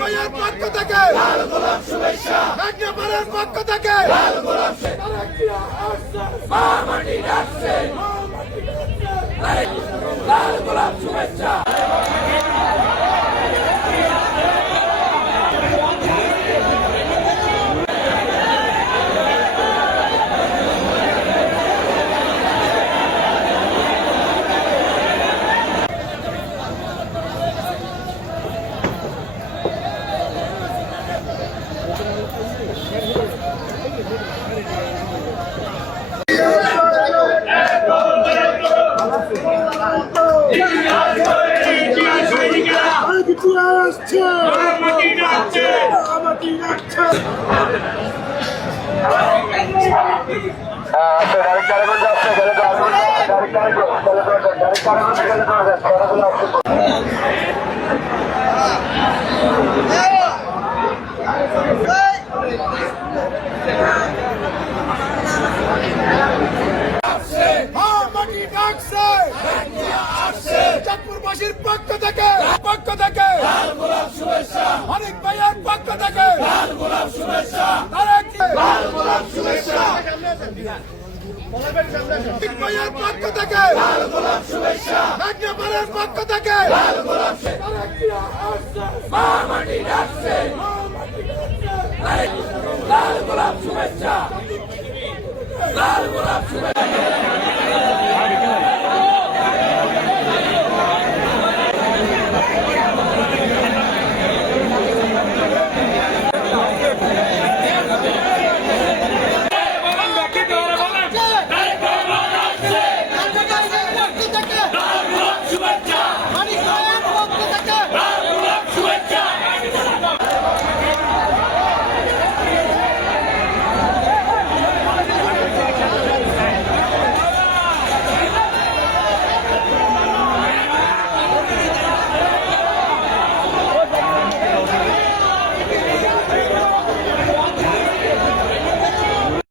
ভাইয়ের পক্ষ থেকে লাল গোলাপ শুভেচ্ছা, ভাগ্যবানের পক্ষ থেকে লাল গোলাপ মা মাটি ডাকছে, লাল গোলাপ শুভেচ্ছা। চাঁদপুরবাসীর পক্ষ থেকে লাল গোলাপ শুভেচ্ছা, অনেক ভাইয়ের পক্ষ থেকে লাল গোলাপ শুভেচ্ছা, লাল গোলাপ শুভেচ্ছা, ভাইয়ের পক্ষ থেকে লাল গোলাপ শুভেচ্ছা, ভাগ্যবানের পক্ষ থেকে লাল গোলাপ মা মাটি ডাকছে, লাল গোলাপ শুভেচ্ছা, লাল গোলাপ শুভেচ্ছা।